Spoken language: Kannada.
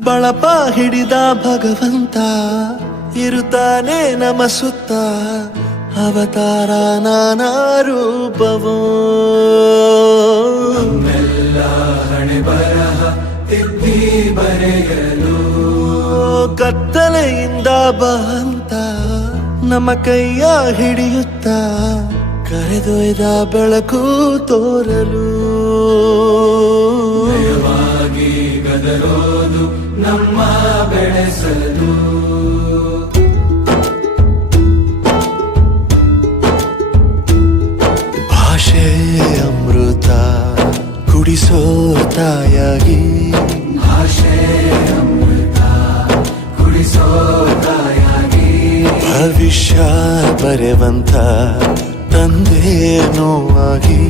ಬಳಪ ಹಿಡಿದ ಭಗವಂತ ಇರುತ್ತಾನೆ ನಮ ಸುತ್ತ ಅವತಾರ ನಾನಾ ರೂಪವೋ ಹಣೆ ಬರಹ ತಿದ್ದಿ ಬರೆಯಲು ಕತ್ತಲೆಯಿಂದ ಬಂತ ನಮ್ಮ ಕೈಯ ಹಿಡಿಯುತ್ತ ಕರೆದೊಯ್ದ ಬೆಳಕು ತೋರಲು ನಯವಾಗಿ ಗದರೋದು ನಮ್ಮ ಬೆಳೆಸಲು ಭಾಷೆ ಅಮೃತ ಕುಡಿಸೋ ತಾಯಾಗಿ ಭಾಷೆ ಅಮೃತ ಕುಡಿಸೋ ತಾಯಾಗಿ ಭವಿಷ್ಯ ಬರೆವಂತ ತಂದೆ ನೋವಾಗಿ